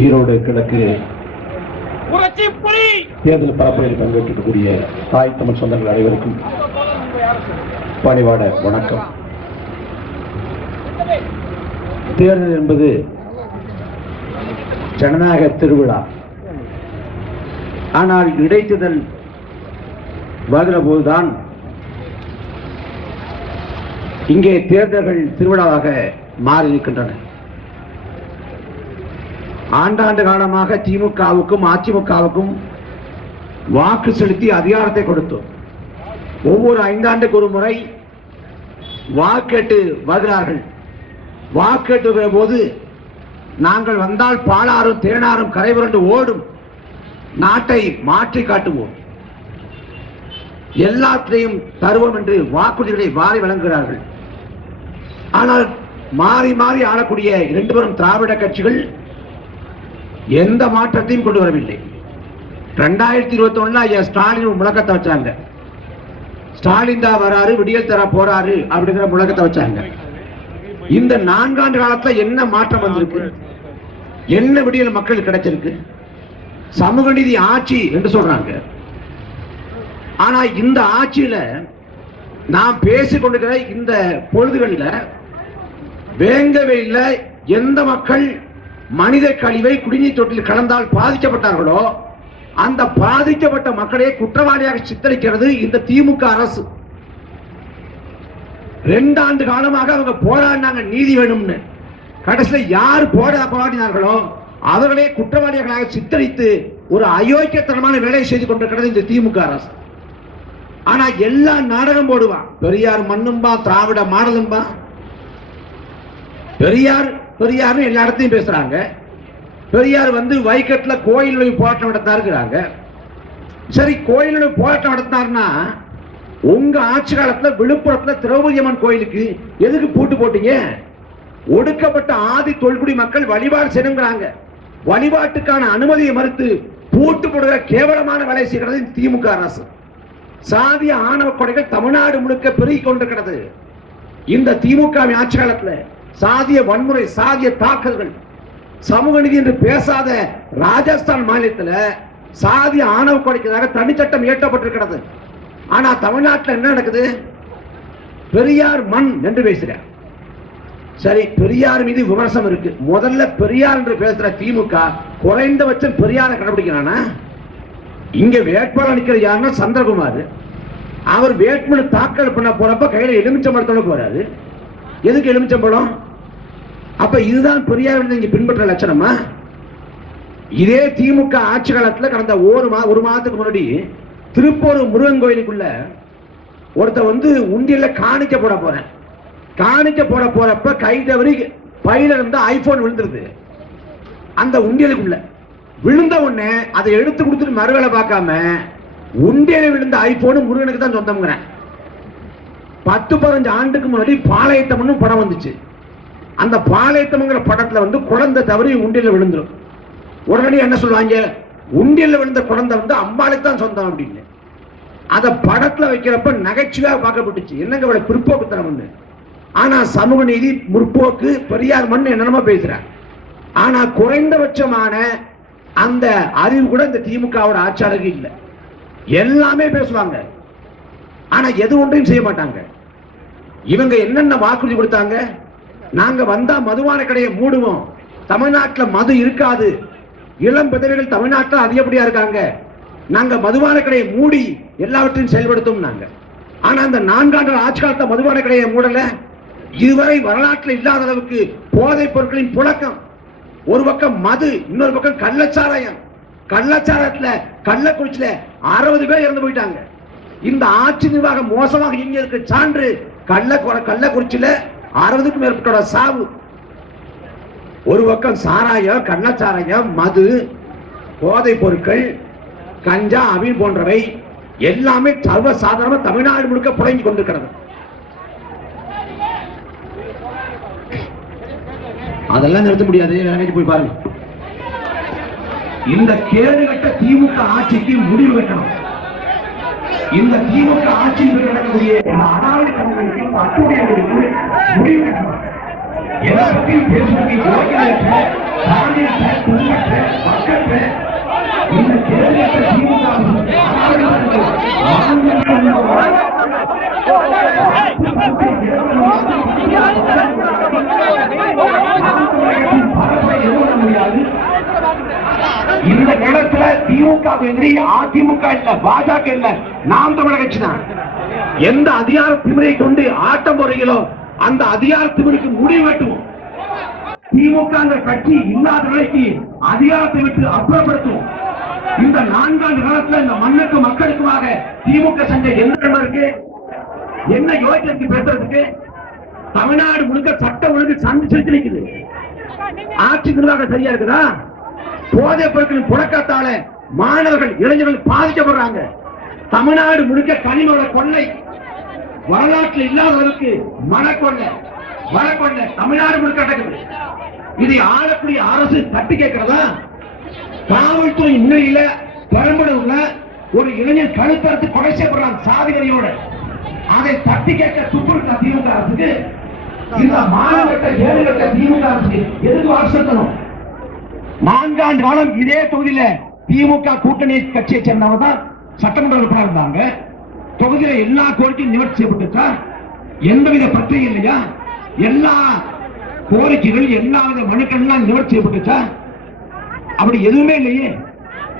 ஈரோடு கிழக்கு தேர்தல் பரப்புரையில் பங்கேற்றிருக்கக்கூடிய தாய் தமிழ் சொந்தங்கள் அனைவருக்கும் பணிவாட வணக்கம். தேர்தல் என்பது ஜனநாயக திருவிழா. ஆனால் இடைத்தேர்தல் வருகிற போதுதான் இங்கே தேர்தல்கள் திருவிழாவாக மாறி இருக்கின்றன ஆண்டாண்டு காலமாக திமுகவுக்கும் அதிமுகவுக்கும் வாக்கு செலுத்தி அதிகாரத்தை கொடுத்தோம். ஒவ்வொரு ஐந்தாண்டுக்கு ஒரு முறை வாக்கெட்டு வருகிறார்கள். வாக்கெட்டு போது நாங்கள் வந்தால் பாலாறும் தேனாரும் கரைபுரண்டு ஓடும். நாட்டை மாற்றி காட்டுவோம். எல்லாத்தையும் தருவோம் என்று வாக்குறுதிகளை வாரி வழங்குகிறார்கள். ஆனால் மாறி மாறி ஆளக்கூடிய இரண்டு பேரும் திராவிட கட்சிகள் எந்த மாற்றத்தையும் கொண்டு வரவில்லை. ரெண்டாயிரத்தி இருபத்தி ஒண்ணு ஐயா ஸ்டாலின் முழக்கத்தை வச்சாங்க. ஸ்டாலின் தான் வராரு விடியல் தர போறாரு அப்படிங்கிற முழக்கத்தை வச்சாங்க. இந்த நான்காண்டு காலத்துல என்ன மாற்றம் வந்திருக்கு? என்ன விடியல் மக்கள் கிடைச்சிருக்கு? சமூக நீதி ஆட்சி என்று சொல்றாங்க. ஆனா இந்த ஆட்சியில நாம் பேசிக்கொண்டிருக்கிற இந்த பொழுதுகளில் வேங்கவே இல்லை. எந்த மக்கள் மனித கழிவை குடிநீர் தொட்டில் கலந்தால் பாதிக்கப்பட்டார்களோ அந்த பாதிக்கப்பட்ட மக்களை குற்றவாளியாக சித்தரிக்கிறது இந்த திமுக அரசு. ரெண்டு ஆண்டு காலமாக அவங்க போராடினாங்க நீதி வேணும்னு. கடைசியில் யார் போட போராடினார்களோ அவர்களே குற்றவாளிகளாக சித்தரித்து ஒரு அயோக்கியத்தனமான வேலையை செய்து கொண்டிருக்கிறது இந்த திமுக அரசு. ஆனா எல்லா நாடகம் போடுவான் பெரியார் மண்ணும்பா திராவிட மாடலும்பா பெரியார் பெரியார்னு எல்லா இடத்தையும் பேசுறாங்க. பெரியார் வந்து வைக்கட்டில் கோயிலில் போராட்டம் நடத்தாருங்கிறாங்க. சரி கோயிலில் போராட்டம் நடத்தினார்னா உங்க ஆட்சி காலத்தில் விழுப்புரத்தில் திரௌபதி அம்மன் கோயிலுக்கு எதுக்கு பூட்டு போட்டீங்க? ஒடுக்கப்பட்ட ஆதி தொல்குடி மக்கள் வழிபாடு செய்யணுங்கிறாங்க. வழிபாட்டுக்கான அனுமதியை மறுத்து பூட்டு போடுகிற கேவலமான வேலை செய்கிறது திமுக அரசு. சாதிய ஆணவ கொடைகள் தமிழ்நாடு முழுக்க பெருகிக் கொண்டிருக்கிறது. இந்த திமுக ஆட்சி காலத்தில் சாதிய வன்முறை சாதிய தாக்கல்கள். சமூக நீதி என்று பேசாத ராஜஸ்தான் மாநிலத்துல சாதிய ஆணவ கொலைக்காக தனிச்சட்டம் இயற்றப்பட்டிருக்கிறது. ஆனா தமிழ்நாட்டில் என்ன நடக்குது? பெரியார் மண் என்று பேசுகிறார் சரி பெரியார் மீது விமர்சனம் இருக்கு. முதல்ல பெரியார் என்று பேசுற திமுக குறைந்தபட்சம் பெரியாரை கடைபிடிக்கிறானா இங்க வேட்பாளர் நிக்கிற யாருன்னா சந்திரகுமார். அவர் வேட்புமனு தாக்கல் பண்ண போறப்ப கையில எலுமிச்சம்பழத்தோட போறாரு. எதுக்கு எலுமிச்சம்பழம் அப்ப இதுதான் பெரியார் இங்க பின்பற்ற லட்சணமா? இதே திமுக ஆட்சி காலத்துல கடந்த ஒரு மா ஒரு மாதத்துக்கு முன்னாடி திருப்பூர் முருகன் கோயிலுக்குள்ள ஒருத்த வந்து உண்டியல்ல காணிக்க போட போறேன். காணிக்க போட போறப்ப கை தவறி பையில இருந்து ஐபோன் விழுந்துருது. அந்த உண்டியலுக்குள்ள விழுந்த உடனே அதை எடுத்து கொடுத்துட்டு மறுவேளை பார்க்காம உண்டியல விழுந்த ஐபோனு முருகனுக்கு தான் சொந்தம்ங்கிறேன். பத்து பதினஞ்சு ஆண்டுக்கு முன்னாடி பாளையத்தம்னு படம் வந்துச்சு. அந்த பாளையத்தம்ங்கிற படத்தில் வந்து குழந்தை தவறி உண்டியில் விழுந்துடும் உடனே என்ன சொல்லுவாங்க? உண்டியில் விழுந்த குழந்தை வந்து அம்பாளுக்கு தான் சொந்தம் அப்படின்னு. அதை படத்தில் வைக்கிறப்ப நகைச்சுவையாக பார்க்கப்பட்டுச்சு. என்னங்க இவ்வளோ பிற்போக்குத்தனம்னு. ஆனால் சமூக நீதி முற்போக்கு பெரியார் மண் என்னென்னமோ பேசுகிறார் ஆனால் குறைந்தபட்சமான அந்த அறிவு கூட இந்த திமுகவோட ஆட்சியாளருக்கு இல்லை. எல்லாமே பேசுவாங்க. ஆனால் எது ஒன்றையும் செய்ய மாட்டாங்க. இவங்க என்னென்ன வாக்குறுதி கொடுத்தாங்க? நாங்க வந்தா மதுவான கடையை மூடுவோம். தமிழ்நாட்டில் மது இருக்காது. இளம் பதவிகள் தமிழ்நாட்டில் அதிகப்படியா இருக்காங்க. நாங்க மதுவான கடையை மூடி எல்லாவற்றையும் செயல்படுத்தும் நாங்க. ஆனா அந்த நான்காண்டு ஆட்சி காலத்தை மதுவான கடையை மூடல. இதுவரை வரலாற்றில் இல்லாத அளவுக்கு போதைப் பொருட்களின் புழக்கம். ஒரு பக்கம் மது இன்னொரு பக்கம் கள்ளச்சாராயம். கள்ளச்சாராயத்துல கள்ளக்குறிச்சியில அறுபது பேர் இறந்து போயிட்டாங்க. இந்த ஆட்சி நிர்வாகம் மோசமாக இங்க இருக்க சான்று கள்ள கள்ளக்குறிச்சியில அறுபதுக்கும் மேற்பட்டோட சாவு. ஒரு பக்கம் சாராயம் கள்ளச்சாராயம் மது போதைப் பொருட்கள் கஞ்சா அபின் போன்றவை எல்லாமே சர்வ சாதாரணமா தமிழ்நாடு முழுக்க புழங்கி கொண்டிருக்கிறது. அதெல்லாம் நிறுத்த முடியாது. வேலைக்கு போய் பாருங்க. இந்த கேடுகட்ட திமுக ஆட்சிக்கு முடிவு கட்டணும் இந்த திமுக ஆட்சி நடக்கக்கூடிய முடிவு கட்டணும் துன்பற்ற, மக்கற்ற, இந்த திமுக ஆளுநர்கள் பரப்பை எதிர்கொள்ள முடியாது இந்த இடத்துல அது எதிரி அதிமுக இல்ல பாஜக இல்ல. நாம் தமிழக கட்சி தான். எந்த அதிகார திமிரை கொண்டு ஆட்டம் போறீங்களோ அந்த அதிகார திமிருக்கு முடிவு வெட்டுவோம். திமுக கட்சி இல்லாத நிலைக்கு அதிகாரத்தை விட்டு அப்புறப்படுத்துவோம். இந்த நான்காண்டு காலத்துல இந்த மண்ணுக்கு மக்களுக்குமாக திமுக செஞ்ச எந்த இருக்கு? என்ன யோசனைக்கு பேசுறதுக்கு? தமிழ்நாடு முழுக்க சட்ட ஒழுங்கு சந்திச்சு நிற்குது ஆட்சி நிர்வாகம் சரியா இருக்குதா? போதை பொருட்களின் புழக்கத்தால மாணவர்கள் இளைஞர்கள் பாதிக்கப்படுறாங்க. தமிழ்நாடு முழுக்க கனிமோட கொள்ளை. வரலாற்றில் இல்லாத அளவுக்கு மனக்கொள்ளை. வழக்கொள்ளை தமிழ்நாடு முழுக்க நடக்குது. இதை ஆளக்கூடிய அரசு தட்டி கேட்கிறதா? காவல்துறை முன்னிலையில பெரம்பலூர்ல ஒரு இளைஞர் கழுத்தறுத்து கொலை செய்யப்படுறான் சாதிகரையோட. அதை தட்டி கேட்க துப்புரத்த திமுக அரசுக்கு இந்த மாணவர்கிட்ட ஏழு கட்ட திமுக அரசுக்கு எதுக்கு அரசத்தணும் நான்காண்டு காலம் இதே தொகுதியில திமுக கூட்டணி கட்சியை சேர்ந்தவங்க தான் சட்டமன்ற உறுப்பினர் இருந்தாங்க. தொகுதியில எல்லா கோரிக்கையும் நிவர்த்தி செய்யப்பட்டுச்சா? எந்தவித பிரச்சனையும் இல்லையா? எல்லா கோரிக்கைகள் எல்லா வித மனுக்கள்லாம் நிவர்த்தி செய்யப்பட்டுச்சா? அப்படி எதுவுமே இல்லையே.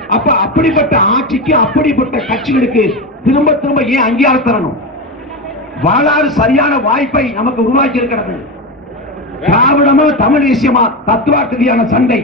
அப்ப அப்படிப்பட்ட ஆட்சிக்கு அப்படிப்பட்ட கட்சிகளுக்கு திரும்ப திரும்ப ஏன் அங்கீகாரம் தரணும்? வரலாறு சரியான வாய்ப்பை நமக்கு உருவாக்கி இருக்கிறது. திராவிடமா தமிழ் தேசியமா தத்துவார்த்ததியான சண்டை.